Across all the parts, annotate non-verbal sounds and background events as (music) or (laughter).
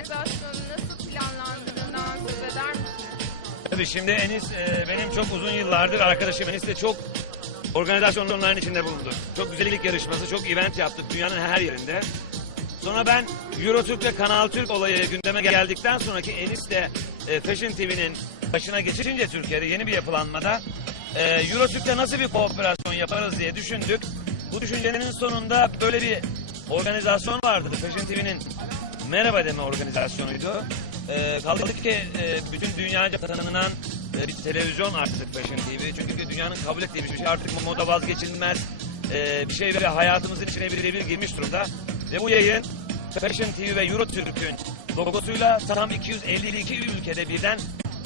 organizasyonu nasıl planlandığından söz eder? Tabii şimdi Enis e, benim çok uzun yıllardır arkadaşım Enis de çok organizasyonların içinde bulundu. Çok güzellik yarışması, çok event yaptık dünyanın her yerinde. Sonra ben Eurotürk ve Kanal Türk olayı gündeme geldikten sonraki Enis de e, Fashion TV'nin başına geçirince Türkiye'de yeni bir yapılanmada e, Eurotürk'te nasıl bir kooperasyon yaparız diye düşündük. Bu düşüncenin sonunda böyle bir organizasyon vardı. Fashion TV'nin merhaba deme organizasyonuydu. E, kaldı ki e, bütün dünyaca tanınan e, bir televizyon artık Fashion TV. Çünkü dünyanın kabul ettiği bir şey artık moda vazgeçilmez e, bir şey ve hayatımızın içine birebir girmiş durumda. Ve bu yayın Fashion TV ve Eurotürk'ün logosuyla tam 252 ülkede birden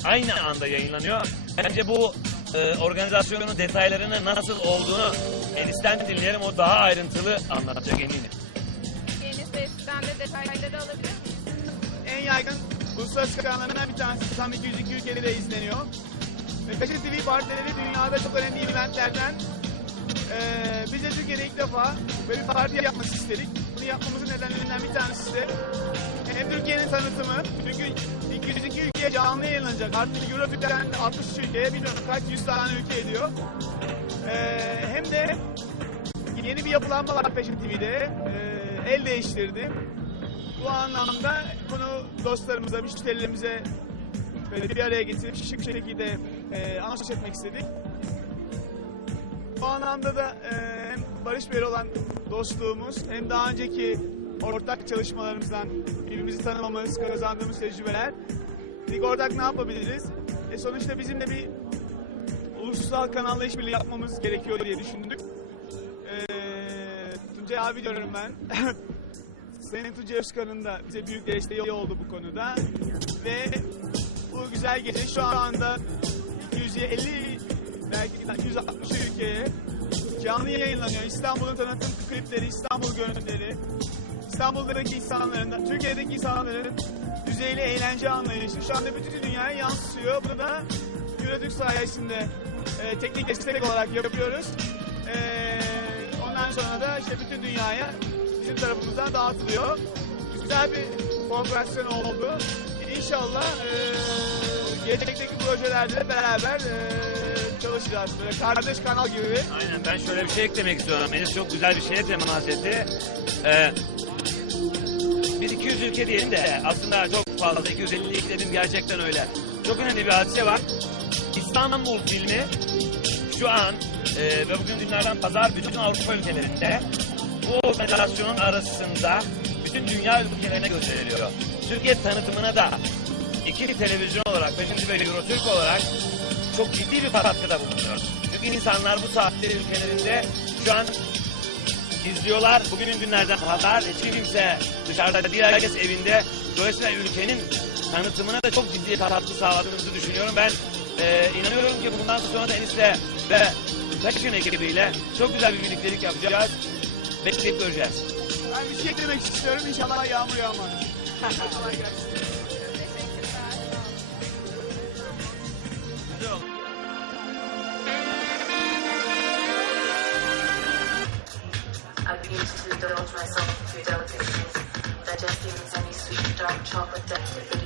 aynı anda yayınlanıyor. Bence bu e, organizasyonun detaylarının nasıl olduğunu Enis'ten dinleyelim. O daha ayrıntılı anlatacak eminim. Sizden de detayları alabilir miyiz? En yaygın uluslararası kanallarından bir tanesi. Tam 202 ülkede de izleniyor. Fashion TV partileri dünyada çok önemli eventlerden. Ee, biz de Türkiye'de ilk defa böyle bir parti yapmak istedik. Bunu yapmamızın nedenlerinden bir tanesi de hem Türkiye'nin tanıtımı, çünkü 202 ülkeye canlı yayınlanacak. Artık Europe'den 60 ülkeye bilmiyorum kaç yüz tane ülke ediyor. Ee, hem de yeni bir yapılanma var Fashion TV'de. Ee, el değiştirdi. Bu anlamda bunu dostlarımıza, müşterilerimize böyle bir araya getirip şık şekilde e, anons etmek istedik. Bu anlamda da e, hem Barış Bey'le olan dostluğumuz hem daha önceki ortak çalışmalarımızdan birbirimizi tanımamız, kazandığımız tecrübeler. Dedik ortak ne yapabiliriz? E sonuçta bizim de bir ulusal kanalla işbirliği yapmamız gerekiyor diye düşündük. Tuncay abi diyorum ben. (laughs) Sayın Tuncay Özkan'ın da bize büyük desteği oldu bu konuda. Ve bu güzel gece şu anda 250 belki 160 ülkeye canlı yayınlanıyor. İstanbul'un tanıtım klipleri, İstanbul görüntüleri, İstanbul'daki insanların, Türkiye'deki insanların düzeyli eğlence anlayışı şu anda bütün dünyaya yansıyor. Bunu da Eurotürk sayesinde e, teknik destek olarak yapıyoruz. E, da işte bütün dünyaya bizim tarafımızdan dağıtılıyor. Güzel bir kooperasyon oldu. İnşallah e, gelecekteki projelerde de beraber e, çalışacağız. Böyle kardeş kanal gibi. Aynen ben şöyle bir şey eklemek istiyorum. Enis çok güzel bir şeye temas etti. Ee, biz 200 ülke diyelim de aslında çok fazla 250 dedim gerçekten öyle. Çok önemli bir hadise var. İstanbul filmi şu an e, ve bugün günlerden pazar bütün Avrupa ülkelerinde bu organizasyonun arasında bütün dünya ülkelerine gösteriliyor. Türkiye tanıtımına da iki televizyon olarak, Beşinci ve Eurotürk olarak çok ciddi bir katkıda bulunuyor. Çünkü insanlar bu saatte ülkelerinde şu an izliyorlar. Bugünün günlerden haber. Hiç kimse dışarıda değil herkes evinde. Dolayısıyla ülkenin tanıtımına da çok ciddi katkı sağladığımızı düşünüyorum. Ben e, inanıyorum ki bundan sonra da Enis'le ve Fashion ekibiyle çok güzel bir birliktelik yapacağız. Bekleyip göreceğiz. Ben bir şey eklemek istiyorum. İnşallah yağmur yağmaz. Kolay gelsin. To indulge myself in food delicacies, digesting any sweet dark chocolate delicate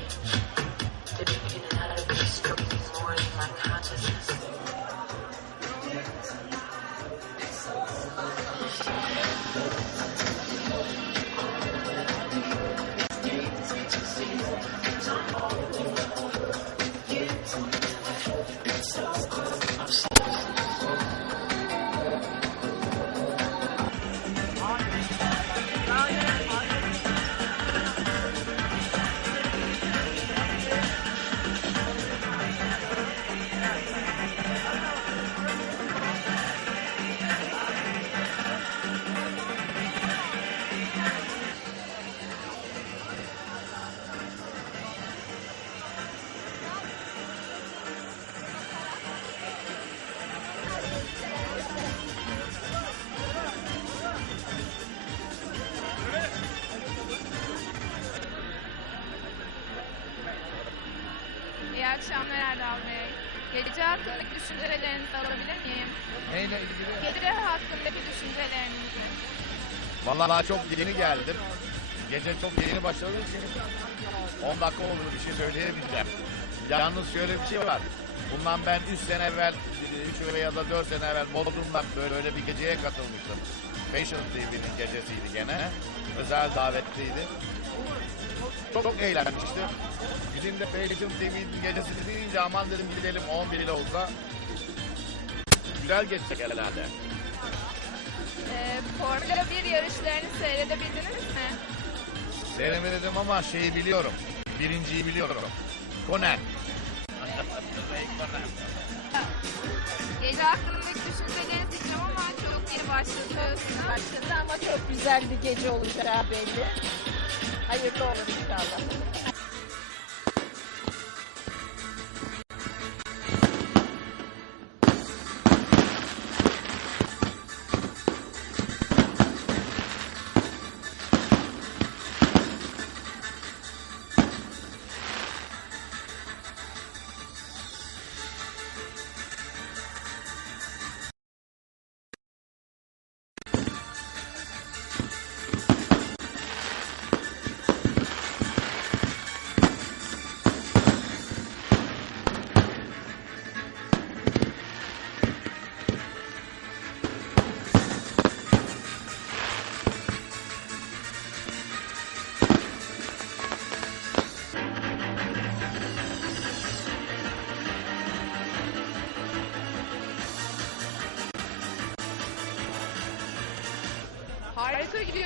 Erdal Bey. Gece hakkındaki düşüncelerinizi alabilir miyim? Neyle ilgili? Gece hakkındaki düşüncelerinizi. Vallahi çok yeni geldim. Gece çok yeni başladığı için 10 dakika oldu bir şey söyleyemeyeceğim. Yalnız şöyle bir şey var. Bundan ben 3 sene evvel, 3 veya da 4 sene evvel Bodrum'dan böyle, böyle bir geceye katılmıştım. Fashion TV'nin gecesiydi gene. Özel davetliydi. Çok, eğlenmiştim. Bizim de Fashion TV'nin gecesi deyince aman dedim gidelim 11 ile olsa. Güzel geçecek herhalde. Ee, Formula 1 yarışlarını seyredebildiniz mi? Seyremedim ama şeyi biliyorum. Birinciyi biliyorum. Konen. (laughs) Gece hakkındaki düşüncelerinizi diyeceğim ama çok yeni başladı. Başladı ama çok güzel bir gece olacağı belli. Hayırlı olur inşallah.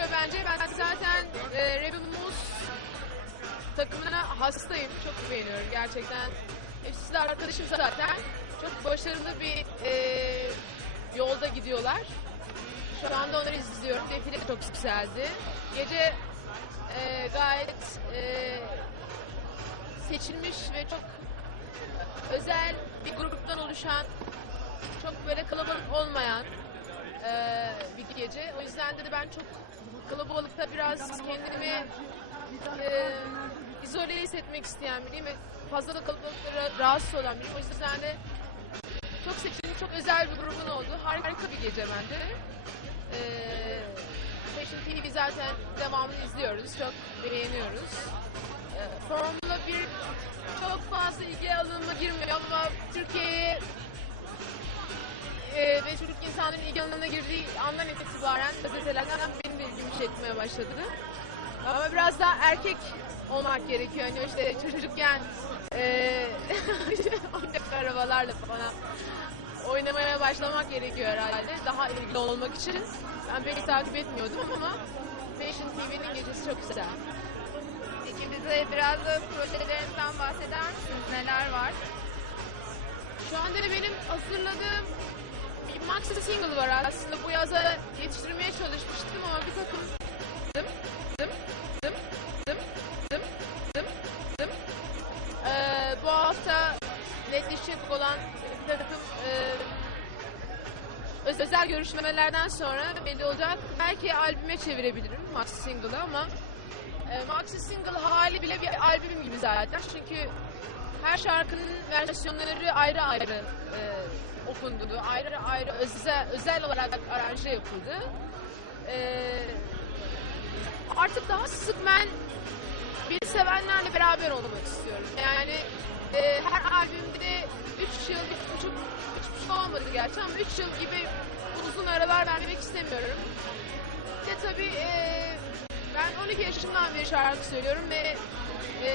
Gidiyor bence. Ben zaten e, Rebel Moose takımına hastayım. Çok beğeniyorum gerçekten. Hepsi de arkadaşım zaten. Çok başarılı bir e, yolda gidiyorlar. Şu anda onları izliyorum. Defile de çok güzeldi. Gece e, gayet e, seçilmiş ve çok özel bir gruptan oluşan çok böyle kalabalık olmayan eee, bir gece. O yüzden de ben çok kalabalıkta biraz kendimi eee izole hissetmek isteyen biriyim ve fazla da kalabalıklara rahatsız olan biriyim. O yüzden de çok seçilmiş, çok özel bir grubun olduğu harika bir gece bence. Eee Fashion TV zaten devamını izliyoruz, çok beğeniyoruz. Eee, Formula 1 çok fazla ilgi alanıma girmiyor ama Türkiye'ye ee, ve çocuk insanların ilgi alanına girdiği andan itibaren gazetelerden çekmeye başladı. Ama biraz daha erkek olmak gerekiyor. Hani işte çocukken (laughs) oyuncak arabalarla falan oynamaya başlamak gerekiyor herhalde. Daha ilgili olmak için. Ben pek takip etmiyordum ama Fashion TV'nin gecesi çok güzel. Peki bize biraz da projelerinizden bahseder misiniz? Neler var? Şu anda da benim hazırladığım maxi single var aslında bu yaza yetiştirmeye çalışmıştım ama bir takım dım dım dım dım dım dım dım Ee, bu hafta netleşecek olan bir takım e, öz- özel görüşmelerden sonra belli olacak. Belki albüme çevirebilirim maxi single'ı ama e, maxi single hali bile bir albüm gibi zaten çünkü her şarkının versiyonları ayrı ayrı e, okundu. Ayrı ayrı özel, özel olarak aranje yapıldı. E, artık daha sık ben bir sevenlerle beraber olmak istiyorum. Yani e, her albümde 3 yıl, 3 buçuk, 3 buçuk olmadı gerçi ama 3 yıl gibi uzun aralar vermek istemiyorum. De tabii e, ben 12 yaşımdan beri şarkı söylüyorum ve e,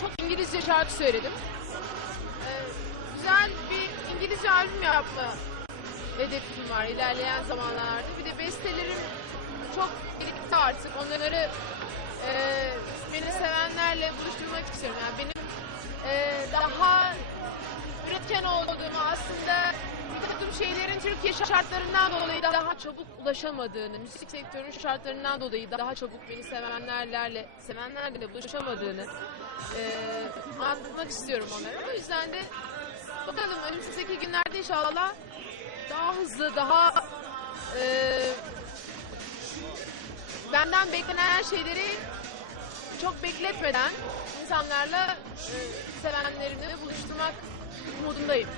çok İngilizce şarkı söyledim. Ee, güzel bir İngilizce albüm yapma hedefim var ilerleyen zamanlarda. Bir de bestelerim çok birikti artık. Onları e, beni sevenlerle buluşturmak istiyorum. Yani benim e, daha üretken olduğumu aslında bir takım şeylerin Türkiye şartlarından dolayı daha çabuk ulaşamadığını, müzik sektörünün şartlarından dolayı daha çabuk beni sevenlerle, sevenlerle buluşamadığını e, anlatmak istiyorum onlara. O yüzden de bakalım önümüzdeki günlerde inşallah daha hızlı, daha e, benden beklenen şeyleri çok bekletmeden insanlarla e, sevenlerimle buluşturmak umudundayım.